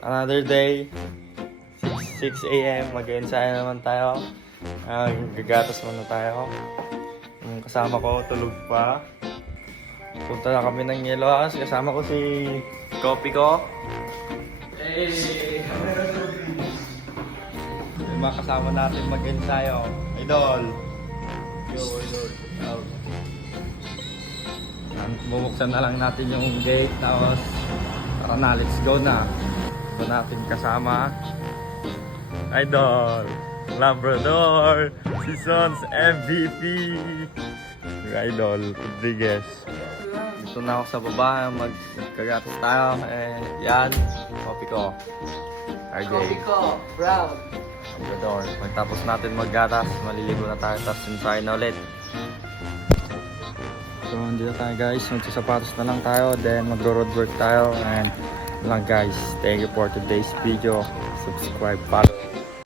Another day. 6 a.m. Mag-ensayo naman tayo. Gagatas muna tayo. Yung kasama ko, tulog pa. Punta na kami ng Yellow House. Kasama ko si Kopi ko. Hey! Yung mga kasama natin mag-ensayo. Idol! Yo, idol. Bubuksan na lang natin yung gate. Tapos, tara na, let's go na. Ito natin kasama. Idol! Labrador! Si Sons MVP! Yung Idol Rodriguez. Dito na ako sa baba, magkagatas tayo. Yan, Kopi ko. RJ. Kopi ko, proud. Labrador. Pagtapos natin maggatas, maliligo na tayo, tapos inside na ulit. So, dito tayo guys, magsasapatos na lang tayo, then magro-road work tayo, and lang guys, thank you for today's video. Subscribe, follow.